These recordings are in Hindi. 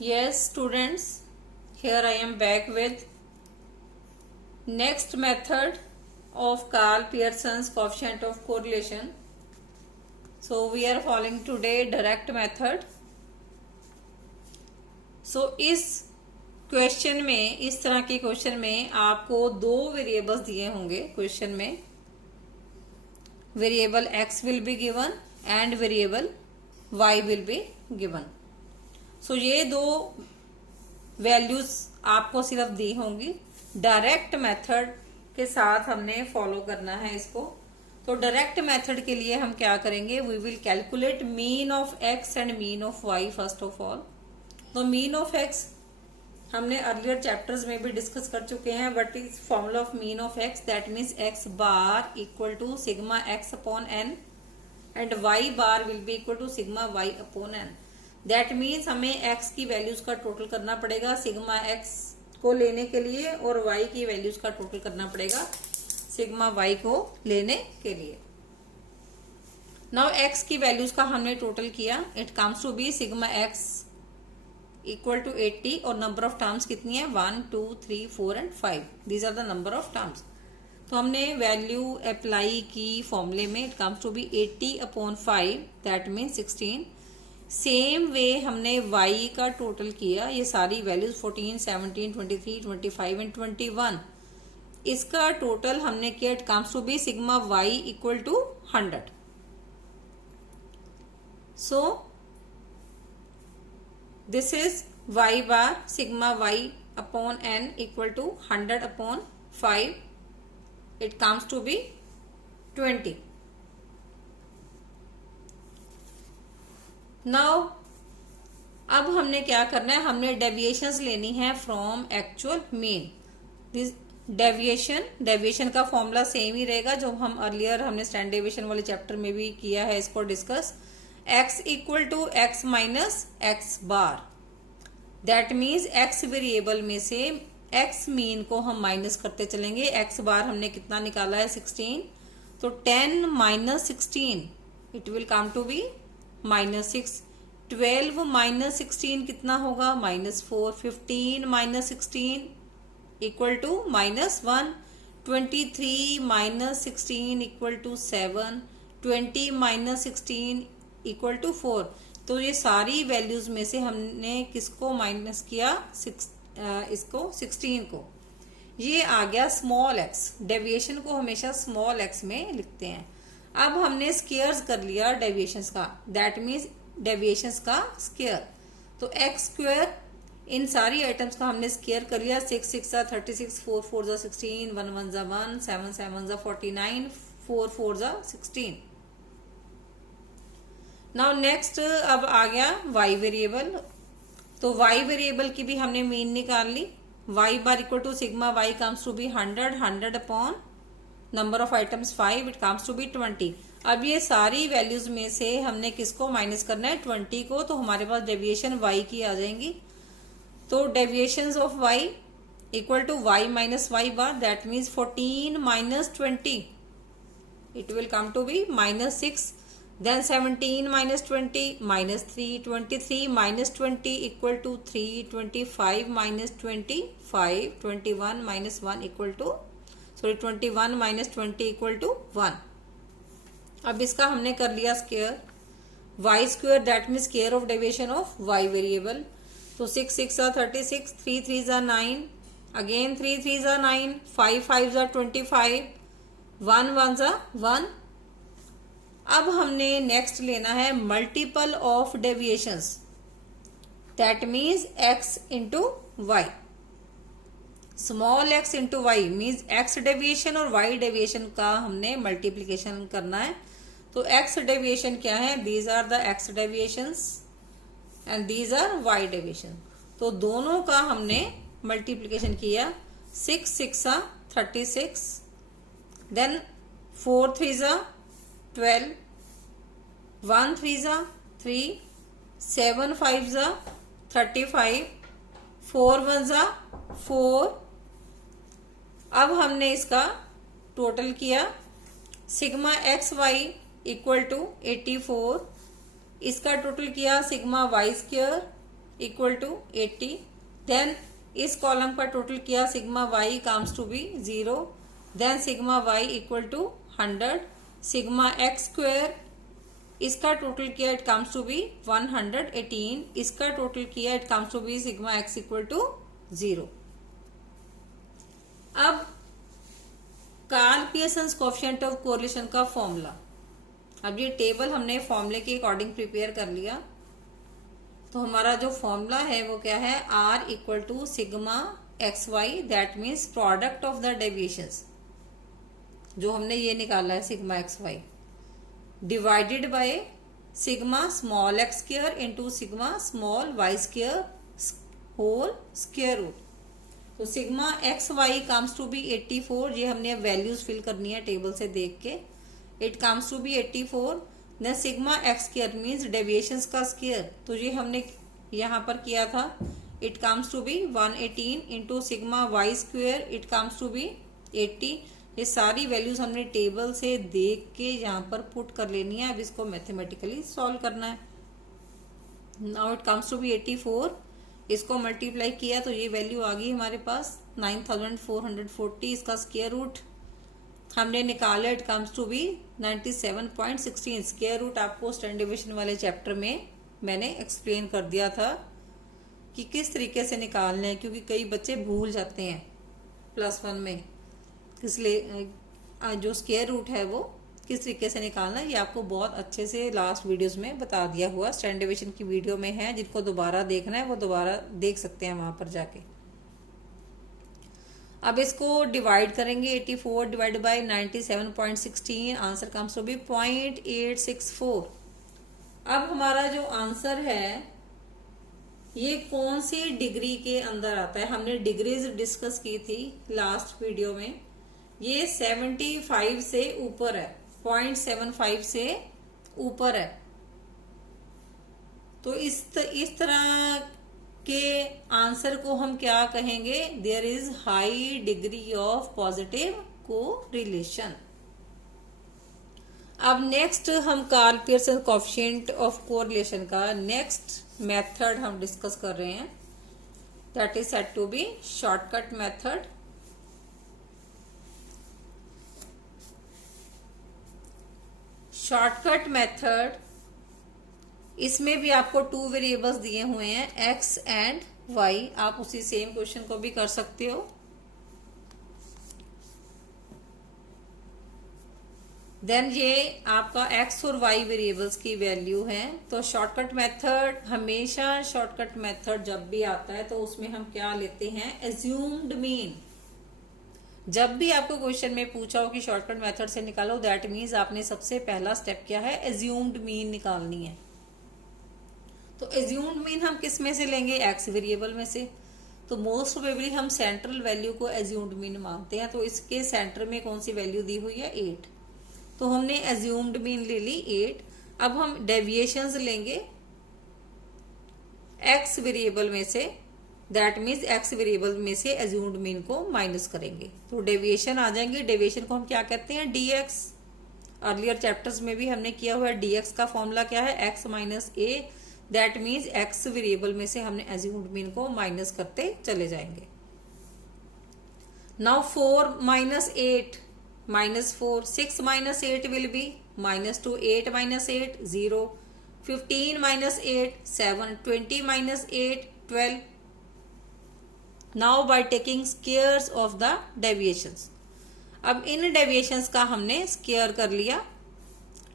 Yes, students, here I am back with next method of Karl Pearson's coefficient of correlation. So we are following today direct method. So इस क्वेश्चन में, इस तरह के क्वेश्चन में आपको दो वेरिएबल्स दिए होंगे क्वेश्चन में. Variable x will be given and variable y will be given. So ये दो वैल्यूज आपको सिर्फ दी होंगी. डायरेक्ट मेथड के साथ हमने फॉलो करना है इसको. तो डायरेक्ट मेथड के लिए हम क्या करेंगे, we will calculate mean of x and mean of y first of all. तो मीन ऑफ x हमने अर्लियर चैप्टर्स में भी डिस्कस कर चुके हैं. What is formula of mean of x? That means x bar equal to sigma x upon n and y bar will be equal to sigma y upon n. That means हमें x की वैल्यूज का टोटल करना पड़ेगा सिग्मा x को लेने के लिए और y की वैल्यूज का टोटल करना पड़ेगा सिग्मा y को लेने के लिए. नाउ x की वैल्यूज का हमने टोटल किया. It comes to be sigma x equal to 80 और नंबर ऑफ टर्म्स कितनी है 1 2 3 4 and 5. These are the number of terms. तो हमने वैल्यू अप्लाई की फॉर्मूले में. It comes to be 80 upon 5 that means 16. Same way हमने y का टोटल किया. ये सारी वैल्यूज 14 17 23 25 एंड 21. इसका टोटल हमने किया. It comes to be sigma y equal to 100. So this is y bar sigma y upon n equal to 100 upon 5. It comes to be 20. Now अब हमने क्या करना है, हमने डेविएशंस लेनी है from actual mean. This deviation का फॉर्मूला सेम ही रहेगा जो हम अर्लियर हमने स्टैंडर्ड डेविएशन वाले चैप्टर में भी किया है इसको discuss. x equal to x minus x bar. That means x variable में से x मीन को हम माइनस करते चलेंगे. x बार हमने कितना निकाला है 16. तो 10 minus 16 it will come to be -6. 12 minus 16 कितना होगा -4. 15 minus 16 equal to -1. 23 minus 16 equal to 7. 20 minus 16 equal to 4. तो ये सारी वैल्यूज में से हमने किसको माइनस किया, इसको 16 को. ये आ गया स्मॉल x. डेविएशन को हमेशा स्मॉल x में लिखते हैं. अब हमने स्क्वायर्स कर लिया डेविएशंस का. दैट मीन्स डेविएशंस का स्क्वायर. तो एक्स स्क्वायर इन सारी आइटम्स का हमने स्क्वायर कर लिया. 6 6 जा 36, 4 4 जा 16, 1 1 जा 1, 7 7 जा 49, 4 4 जा 16. नाउ नेक्स्ट अब आ गया y वेरिएबल. तो y वेरिएबल की भी हमने मीन निकाल ली. y bar equal to sigma y comes to be 100 upon number of items 5. It comes to be 20. अब ये सारी वैल्यूज में से हमने किसको माइनस करना है 20 को. तो हमारे पास डेविएशन y की आ जाएंगी. तो deviation of y equal to y minus y bar. That means 14 minus 20 it will come to be -6. Then 17 minus 20 -3. 23 minus 20 equal to 3. 25 minus 25. 21 minus 1 equal to 21 minus 20 equal to 1. अब इसका हमने कर लिया square. y square that mean square of deviation of y variable. तो 6 6 जा 36, 3 3 जा 9, अगेन 3 3 जा 9, 5 5 जा 25, 1 1 जा 1. अब हमने नेक्स्ट लेना है multiple of deviations. That means x into y. Small x into y means x deviation और y डेविएशन का हमने मल्टीप्लीकेशन करना है. तो x डेविएशन क्या है, these are the x deviations and these are y deviation. तो दोनों का हमने मल्टीप्लीकेशन किया. 6 6 जा 36, देन 4 3 जा 12, 1 3 जा 3, 7 5 जा 35, 4 1 जा 4. अब हमने इसका टोटल किया. Sigma x y equal to 84. इसका टोटल किया sigma y square equal to 80। Then इस कॉलम का टोटल किया, sigma y comes to be 0। Then sigma y equal to 100। Sigma x square इसका टोटल किया, इट कम्स टू बी 118। इसका टोटल किया, it comes to be sigma x equal to 0। अब Karl Pearson's coefficient of correlation का फॉर्मूला, अब ये टेबल हमने फॉर्मूले के अकॉर्डिंग प्रिपेयर कर लिया। तो हमारा जो फॉर्मूला है वो क्या है, are equal to sigma x y, that means product of the deviations, जो हमने ये निकाला है sigma x y, divided by sigma small x square into sigma small y square whole square root. तो sigma x y comes to be 84। ये हमने अब वैल्यूज फिल करनी है टेबल से देख के। It comes to be 84। Then sigma x square means deviations का स्क्वायर, तो ये हमने यहाँ पर किया था। It comes to be 118 into sigma y square, it comes to be 80। ये सारी वैल्यूज हमने टेबल से देख के यहाँ पर पुट कर लेनी है। अब इसको मैथमेटिकली सॉल्व करना है। Now it comes to be 84। इसको मल्टीप्लाई किया तो ये वैल्यू आ गई हमारे पास 9440। इसका स्क्वायर रूट हमने निकाला, it comes to be 97.16। Square root आपको स्टैंडर्ड डेविएशन वाले चैप्टर में मैंने एक्सप्लेन कर दिया था कि किस तरीके से निकालने हैं, क्योंकि कई बच्चे भूल जाते हैं +1 में, इसलिए जो स्क्वायर रूट है वो किस तरीके से निकालना है ये आपको बहुत अच्छे से लास्ट वीडियोस में बता दिया हुआ स्टैंडर्ड डेविएशन की वीडियो में है। जिनको दोबारा देखना है वो दोबारा देख सकते हैं वहां पर जाके। अब इसको डिवाइड करेंगे, 84 divide by 97.16, answer comes to be 0.864। अब हमारा जो आंसर है ये कौन सी डिग्री के अंदर आता है, हमने डिग्रीज डिस्कस की थी लास्ट वीडियो में। ये 75 से ऊपर है, 0.75 से ऊपर है। तो इस तरह के आंसर को हम क्या कहेंगे, there is high degree of positive correlation. अब नेक्स्ट हम Karl Pearson coefficient of correlation का नेक्स्ट मेथड हम डिस्कस कर रहे हैं, that is said to be shortcut method. Shortcut method, इसमें भी आपको 2 वेरिएबल्स दिए हुए हैं x एंड y। आप उसी सेम क्वेश्चन को भी कर सकते हो। देन ये आपका x और y वेरिएबल्स की वैल्यू है। तो शॉर्टकट मेथड, हमेशा शॉर्टकट मेथड जब भी आता है तो उसमें हम क्या लेते हैं, एज्यूम्ड मीन। जब भी आपको क्वेश्चन में पूछा हो कि शॉर्टकट मेथड से निकालो, दैट मीन्स आपने सबसे पहला स्टेप क्या है, एज्यूम्ड मीन निकालनी है। तो एज्यूम्ड मीन हम किस में से लेंगे, एक्स वेरिएबल में से। तो मोस्ट प्रोबेबली हम सेंट्रल वैल्यू को एज्यूम्ड मीन मानते हैं। तो इसके सेंटर में कौन सी वैल्यू दी हुई है, 8। तो हमने एज्यूम्ड मीन ले ली 8। अब हम डेविएशंस लेंगे एक्स वेरिएबल में से, दैट मीन्स एक्स वेरिएबल में से एज्यूम्ड मीन को माइनस करेंगे तो डेविएशन आ जाएंगे। डेविएशन को हम क्या कहते हैं, dx। अर्लियर चैप्टर्स में भी हमने किया हुआ है। dx का फॉर्मूला क्या है, x minus a, that means x variable में से हमने एज्यूम्ड मीन को माइनस करते चले जाएंगे। Now 4 minus 8 -4, 6 minus 8 will be -2, 8 minus 8 0, 15 minus 8 7, 20 minus 8 12. Now by taking squares of the deviations, अब इन डेविएशंस का हमने स्क्वायर कर लिया।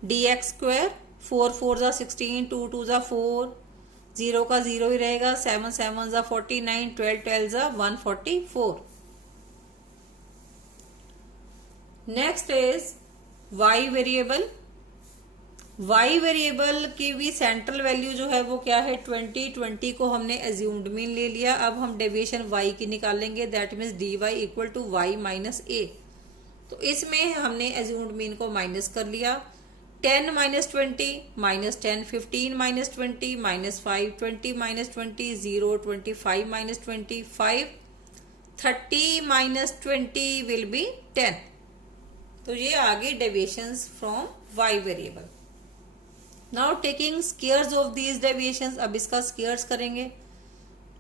dx स्क्वायर, 4 4 जा 16, 2 2 जा 4, 0 का 0 ही रहेगा, 7 7 जा 49, 12 12 जा 144। Next is y variable. y variable की भी सेंट्रल वैल्यू जो है वो क्या है, 20। 20 को हमने एज्यूम्ड मीन ले लिया। अब हम डेविएशन y की निकालेंगे, that means dy equal to y minus a। तो इसमें हमने एज्यूम्ड मीन को माइनस कर लिया। 10 minus 20 minus 10, 15 minus 20 minus 5, 20 minus 20 0, 25 minus 25, 30 minus 20 will be 10। तो ये आ गई deviations from y variable. Now taking squares of these deviations, अब इसका स्क्वायर्स करेंगे।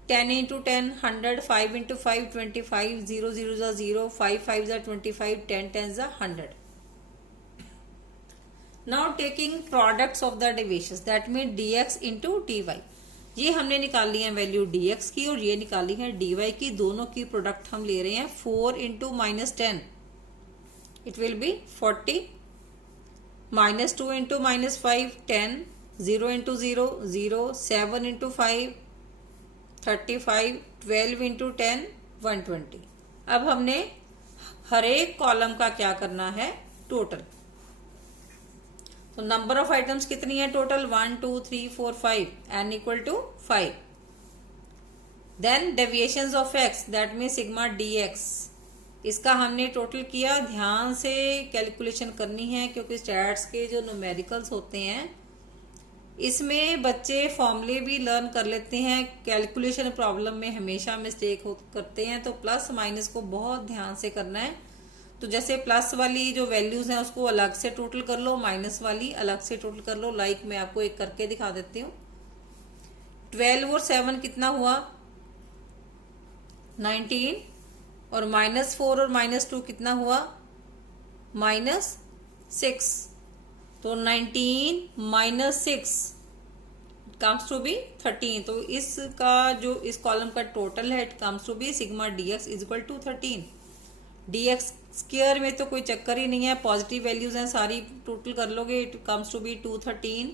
10 इंटू 10 100, 5 इंटू 5 25, 0 0 ज़ा 0, 5 5 ज़ा 25, 10 10 ज़ा 100. Now taking products of the deviations, that mean dx into dy. ये हमने निकाली है वैल्यू dx की और ये निकाली है dy की, दोनों की प्रोडक्ट हम ले रहे हैं. 4 into -10 it will B 40, -2 into -5 10, 0 into 0 0, 7 into 5 35, 12 into 10 120. अब हमने हर एक कॉलम का क्या करना है, टोटल. तो नंबर ऑफ आइटम्स कितनी है total, 1 2 3 4 5, n equal to 5. Then deviations of x, that mean sigma dx, इसका हमने टोटल किया. ध्यान से कैलकुलेशन करनी है क्योंकि स्टैट्स के जो न्यूमेरिकल्स होते हैं इसमें बच्चे फॉर्मूले भी लर्न कर लेते हैं, कैलकुलेशन प्रॉब्लम में हमेशा मिस्टेक करते हैं. तो प्लस माइनस को बहुत ध्यान से करना है. तो जैसे प्लस वाली जो वैल्यूज हैं उसको अलग से टोटल कर लो, माइनस वाली अलग से टोटल कर लो. लाइक मैं आपको एक करके दिखा देती हूँ. 12 और 7 कितना हुआ, 19, और -4 और -2 कितना हुआ, -6. तो 19 - 6 कम्स टू बी 13. तो इसका जो इस कॉलम का टोटल है it comes to be sigma dx is equal to 13. dx square में तो कोई चक्कर ही नहीं है, पॉजिटिव वैल्यूज हैं सारी, टोटल कर लोगे it comes to be 213.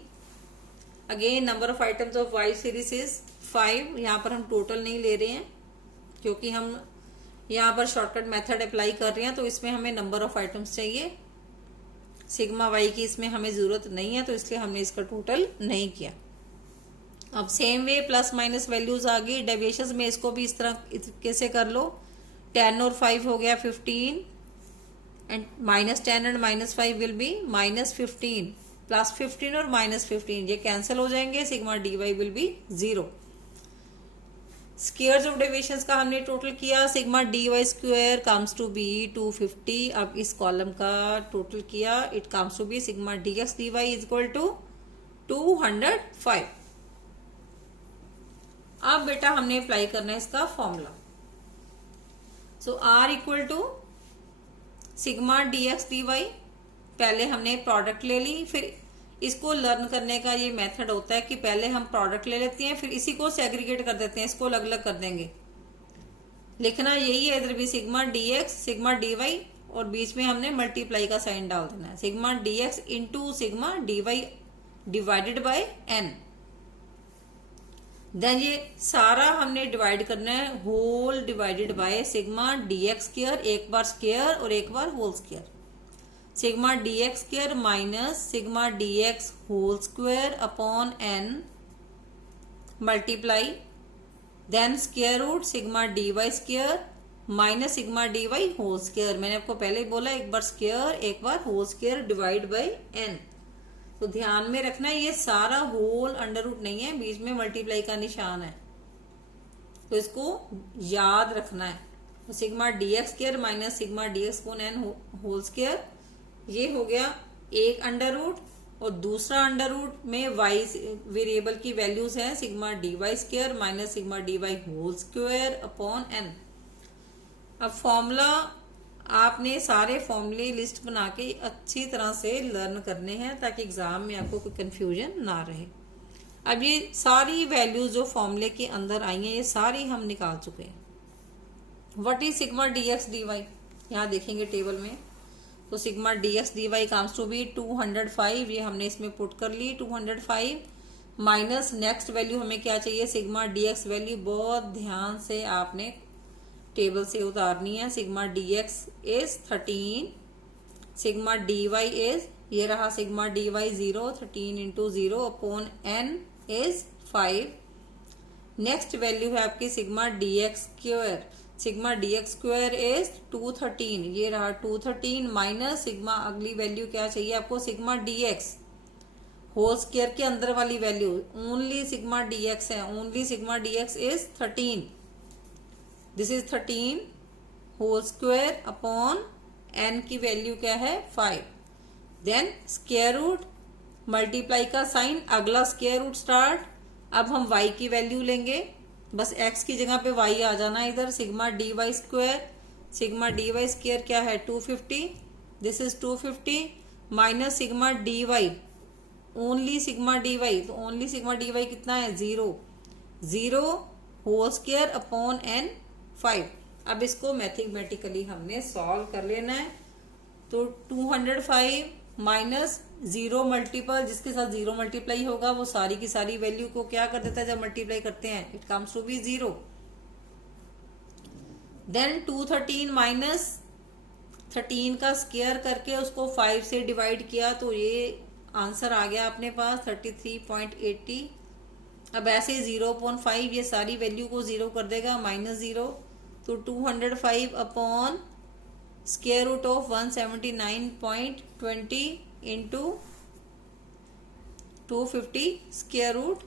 Again number of items of y series is 5. यहाँ पर हम टोटल नहीं ले रहे हैं क्योंकि हम यहाँ पर शॉर्टकट मेथड अप्लाई कर रहे हैं, तो इसमें हमें नंबर ऑफ आइटम्स चाहिए. सिग्मा y की इसमें हमें जरूरत नहीं है तो इसलिए हमने इसका टोटल नहीं किया. अब same way plus minus values आ गई. डेविएशंस में इसको भी इस तरह कैसे कर लो, 10 और 5 हो गया 15, एंड -10 एंड -5 विल बी -15, +15 और -15 ये कैंसिल हो जाएंगे. Sigma dy will be 0. Squares of deviations का हमने टोटल किया. Sigma dy square comes to be 250. अब इस कॉलम का टोटल किया, it comes to be sigma dx dy is equal to 205. अब बेटा हमने अप्लाई करना है इसका formula. So r equal to sigma dx dy. पहले हमने प्रोडक्ट ले ली, फिर इसको लर्न करने का ये मेथड होता है कि पहले हम प्रोडक्ट ले लेते हैं फिर इसी को सेग्रीगेट कर देते हैं, इसको अलग अलग कर देंगे. लिखना यही है, इधर भी सिग्मा dx सिग्मा dy और बीच में हमने मल्टीप्लाई का साइन डाल देना है. Sigma dx into sigma dy divided by n. Then ये सारा हमने डिवाइड करना है, whole divided by sigma dx square, एक बार स्क्वायर और एक बार whole square. Sigma dx square minus sigma dx whole square upon n multiply, then square root sigma dy square minus sigma dy whole square. मैंने आपको पहले ही बोला एक बार स्क्वायर एक बार whole square divide by n. तो ध्यान में रखना ये सारा होल अंडर रूट नहीं है, बीच में मल्टीप्लाई का निशान है, तो इसको याद रखना है. तो sigma dx square minus sigma dx upon n whole square, ये हो गया एक अंडर रूट, और दूसरा अंडर रूट में y वेरिएबल की वैल्यूज है sigma dy square minus sigma dy whole square upon n. अब फॉर्मूला आपने सारे फॉर्मूले लिस्ट बना के अच्छी तरह से लर्न करने हैं ताकि एग्जाम में आपको कोई कंफ्यूजन ना रहे. अब ये सारी वैल्यूज जो फॉर्मूले के अंदर आई हैं ये सारी हम निकाल चुके हैं. What is sigma dx dy, यहाँ देखेंगे टेबल में. तो sigma dx dy comes to be 205, ये हमने इसमें पुट कर ली 205, माइनस नेक्स्ट वैल्यू हमें क्या चाहिए, सिग्मा dx वैल्यू. बहुत ध्यान से आपने टेबल से उतारनी है. Sigma dx is 13, sigma dy is ये रहा sigma dy 0, 13 into 0 upon n is 5. Next value है आपकी sigma dx square. Sigma dx square is 213, ये रहा 213 माइनस सिग्मा, अगली वैल्यू क्या चाहिए आपको, सिग्मा dx होल स्क्वायर के अंदर वाली वैल्यू ओनली सिग्मा dx है, only sigma dx is 13. This is 13 whole square upon n की वैल्यू क्या है 5. देन स्क्वायर रूट मल्टीप्लाई का साइन, अगला स्क्वायर रूट स्टार्ट. अब हम y की वैल्यू लेंगे, बस x की जगह पे y आ जाना है इधर। Sigma d y square, sigma d y square क्या है 250, this is 250 minus sigma d y, only sigma d y, तो ओनली सिग्मा डी वाई कितना है 0, 0 होल स्क्वायर अपॉन n 5। अब इसको मैथमेटिकली हमने सॉल्व कर लेना है। तो 205 माइनस 0 मल्टीपल, जिसके साथ 0 मल्टीप्लाई होगा वो सारी की सारी वैल्यू को क्या कर देता है जब मल्टीप्लाई करते हैं, it comes to be 0। Then 213 minus 13 का स्क्वायर करके उसको 5 से डिवाइड किया तो ये आंसर आ गया अपने पास 33.80। अब ऐसे 0.5 ये सारी वैल्यू को 0 कर देगा, माइनस 0, तो 205 upon square root of 179.20 into 250 square root.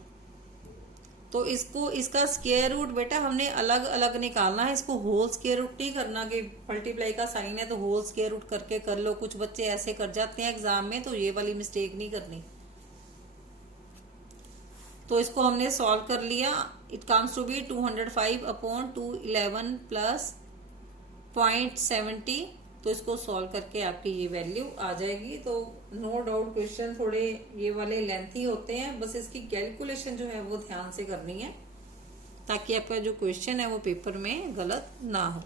तो इसको इसका स्क्वायर रूट बेटा हमने अलग अलग निकालना है, इसको होल स्क्वायर रूट नहीं करना कि मल्टीप्लाई का साइन है तो होल स्क्वायर रूट करके कर लो। कुछ बच्चे ऐसे कर जाते हैं एग्जाम में, तो ये वाली मिस्टेक नहीं करनी। तो इसको हमने सॉल्व कर लिया, it comes to be 205 upon 211 plus 0.70। तो इसको सॉल्व करके आपकी ये वैल्यू आ जाएगी। तो नो डाउट क्वेश्चन थोड़े ये वाले लेंथी होते हैं, बस इसकी कैलकुलेशन जो है वो ध्यान से करनी है ताकि आपका जो क्वेश्चन है वो पेपर में गलत ना हो।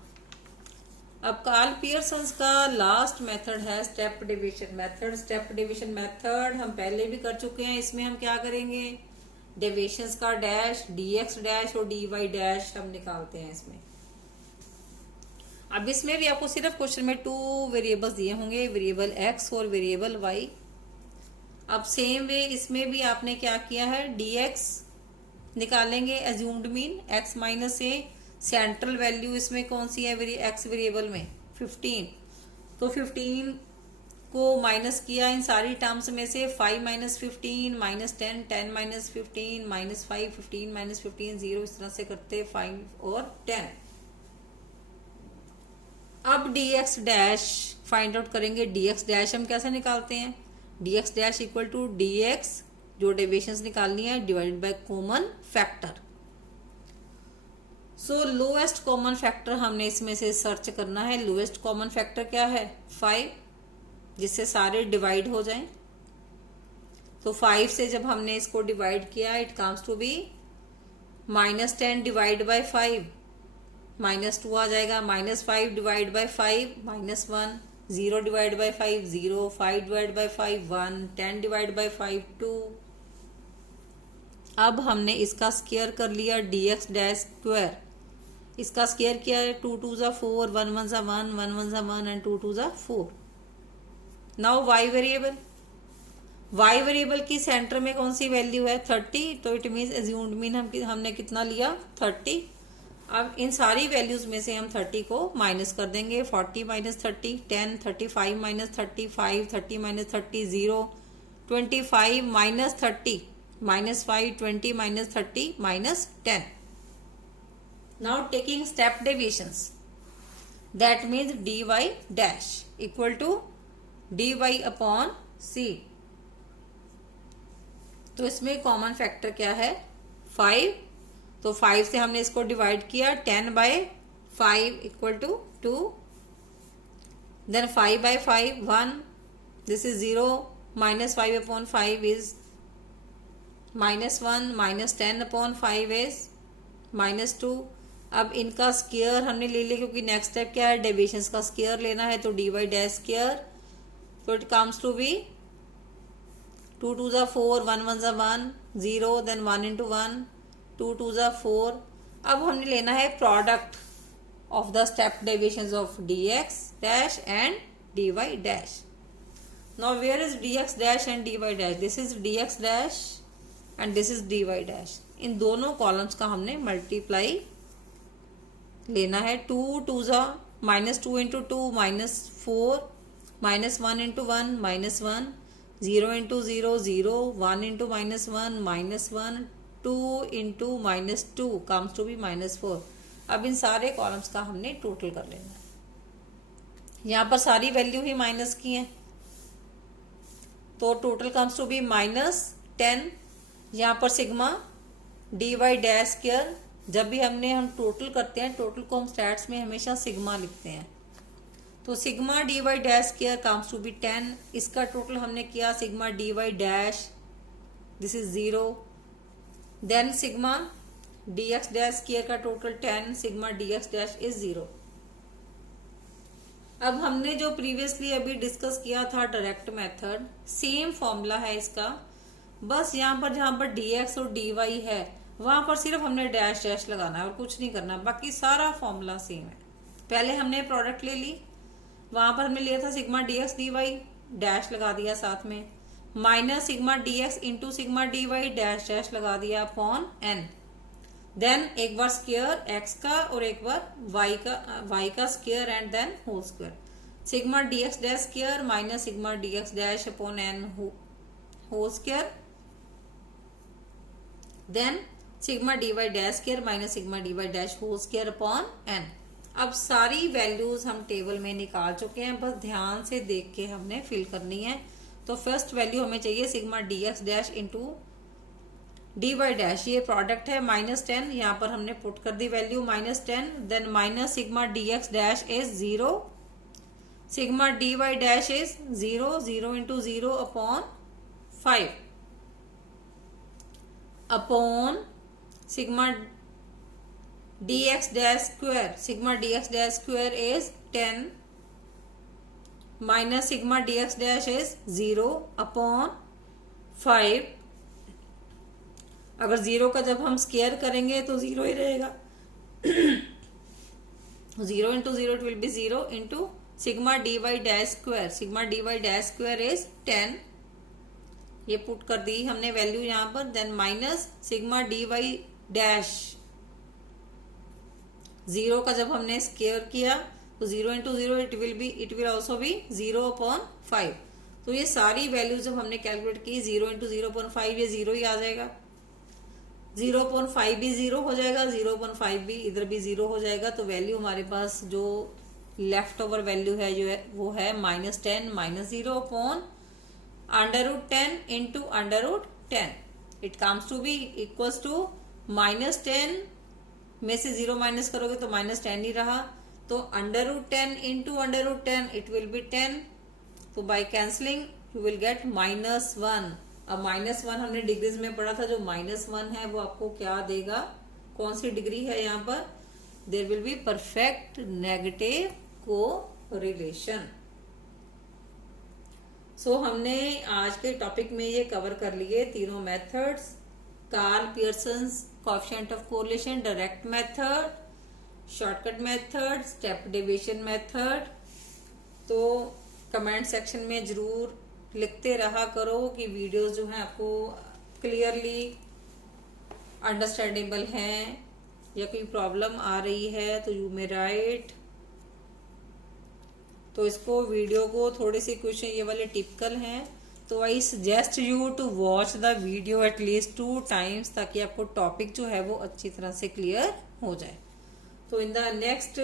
अब कार्ल पियर्सन का लास्ट मेथड है step division method. Step division method हम पहले भी कर चुके हैं। इसमें हम क्या करेंगे, डेविएशंस का डैश, dx डैश और dy डैश हम निकालते हैं इसमें। अब इसमें भी आपको सिर्फ क्वेश्चन में 2 वेरिएबल्स दिए होंगे, वेरिएबल x और वेरिएबल y। अब सेम वे इसमें भी आपने क्या किया है, dx निकालेंगे एज्यूम्ड मीन x माइनस ए, सेंट्रल वैल्यू इसमें कौन सी है x वेरिएबल में 15, तो 15 को माइनस किया इन सारी टर्म्स में से 5 minus 15 minus 10, 10 minus 15 minus 5, 15 minus 15 0, इस तरह से करते 5 और 10। अब dx डैश फाइंड आउट करेंगे। dx डैश हम कैसे निकालते हैं, dx dash equal to dx जो डेविएशंस निकालनी है divided by common factor. So lowest common factor हमने इसमें से सर्च करना है। लोएस्ट कॉमन फैक्टर क्या है 5, जिससे सारे डिवाइड हो जाएं। तो 5 से जब हमने इसको डिवाइड किया it comes to be minus 10 divide by 5, minus 2 आ जाएगा, minus 5 divide by 5 minus 1, 0 divide by 5 0, 5 divide by 5 1, 10 divide by 5 2। अब हमने इसका स्क्वायर कर लिया dx डैश स्क्वायर। इसका स्क्वायर किया है 2 2 जा 4, 1 1 जा 1, 1 1 जा 1 एंड 2 2 जा 4। Now y variable, y variable की सेंटर में कौन सी वैल्यू है 30, तो इट मीन्स एज्यूम्ड मीन हमने कितना लिया 30। अब इन सारी वैल्यूज में से हम 30 को माइनस कर देंगे, 40 minus 30 10, 35 minus 35 30 minus 30 0, 25 minus 30 minus 5, 20 minus 30 minus 10। Now taking step deviations, that means dy dash equal to dy upon c। तो इसमें कॉमन फैक्टर क्या है 5, तो 5 से हमने इसको डिवाइड किया, 10 by 5 equal to 2, then 5 by 5 1, this is 0, minus 5 upon 5 is minus 1, minus 10 upon 5 is minus 2। अब इनका स्क्वायर हमने ले लिया क्योंकि नेक्स्ट स्टेप क्या है डेविएशंस का स्क्वायर लेना है, तो dy डैश स्क्वायर, तो इट कम्स टू बी 2 2 जा 4, 1 1 जा 1 0, देन 1 इंटू 1, 2 2 जा 4। अब हमने लेना है product of the step deviations of dx dash and dy dash. Now where is dx dash and dy dash, this is dx dash and this is dy dash. इन दोनों कॉलम्स का हमने मल्टीप्लाई लेना है। 2 2 जा minus 2 into 2 minus 4, minus 1 into 1 minus 1, 0 into 0 0, 1 into minus 1 minus 1, 2 into minus 2 comes to be minus 4। अब इन सारे कॉलम्स का हमने टोटल कर लेना है। यहाँ पर सारी वैल्यू ही माइनस की है, तो total comes to be minus 10। यहाँ पर सिग्मा dy डैश स्क्वायर जब भी हम टोटल करते हैं, टोटल को हम स्टैट्स में हमेशा सिग्मा लिखते हैं। तो sigma d y dash square comes to be 10। इसका टोटल हमने किया sigma d y dash, this is 0। Then sigma d x dash square का total 10, sigma d x dash is 0। अब हमने जो प्रीवियसली अभी डिस्कस किया था डायरेक्ट मेथड, सेम फॉर्मूला है इसका, बस यहाँ पर जहां पर dx और dy है वहां पर सिर्फ हमने डैश डैश लगाना है और कुछ नहीं करना, बाकी सारा फॉर्मूला सेम है। पहले हमने प्रोडक्ट ले ली, वहां पर हमने लिया था सिग्मा dx dy, डैश लगा दिया साथ में, minus sigma dx into sigma dy dash dash लगा दिया अपॉन n। देन एक बार स्क्वायर x का और एक बार y का square and then whole square, sigma dx dash square minus sigma dx dash upon n whole square, then sigma dy dash square minus sigma dy dash whole square upon n। अब सारी वैल्यूज हम टेबल में निकाल चुके हैं, बस ध्यान से देख के हमने फिल करनी है। तो फर्स्ट वैल्यू हमें चाहिए sigma dx dash into dy dash, ये प्रोडक्ट है -10, यहाँ पर हमने पुट कर दी value -10। Then minus sigma dx dash is 0, sigma dy dash is 0, 0 into 0 upon 5 upon sigma dx dash square, sigma dx dash square is 10 minus sigma dx dash is 0 upon 5। अगर 0 का जब हम स्क्वायर करेंगे तो 0 ही रहेगा, 0 into 0 it will be 0 into sigma dy dash square, sigma dy dash square is 10, ये पुट कर दी हमने वैल्यू यहाँ पर। Then minus sigma dy dash, 0 का जब हमने स्क्वायर किया तो 0 into 0 it will also be 0 upon 5। तो ये सारी वैल्यू जब हमने कैलकुलेट की 0 इंटू 0 अपॉन 5, ये 0 ही आ जाएगा, 0 अपॉन 5 भी 0 हो जाएगा, 0 अपॉन 5 भी इधर भी 0 हो जाएगा। तो वैल्यू हमारे पास जो लेफ्ट ओवर वैल्यू है जो है वो है -10 minus 0 upon √10 into √10, it comes to be equals to -10 में से 0 माइनस करोगे तो -10 ही रहा, तो √10 इंटू √10 इट विल बी 10। तो by cancelling you will get -1। अब -1 हमने डिग्रीज में पढ़ा था, जो -1 है वो आपको क्या देगा, कौन सी डिग्री है यहाँ पर, there will be perfect negative correlation. So हमने आज के टॉपिक में ये कवर कर लिए तीनों methods, Karl Pearson's coefficient of correlation, direct method, shortcut method, step deviation method. तो कमेंट सेक्शन में जरूर लिखते रहा करो कि वीडियोस जो हैं आपको क्लियरली अंडरस्टैंडेबल हैं या कोई प्रॉब्लम आ रही है तो यू मे राइट। तो इसको वीडियो को थोड़े से क्वेश्चन ये वाले टिपिकल हैं, तो I suggest you to watch the video at least 2 times, ताकि आपको टॉपिक जो है वो अच्छी तरह से क्लियर हो जाए। तो in the next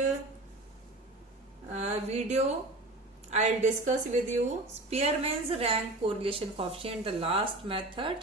video I'll discuss with you Spearman's rank correlation coefficient, the last method.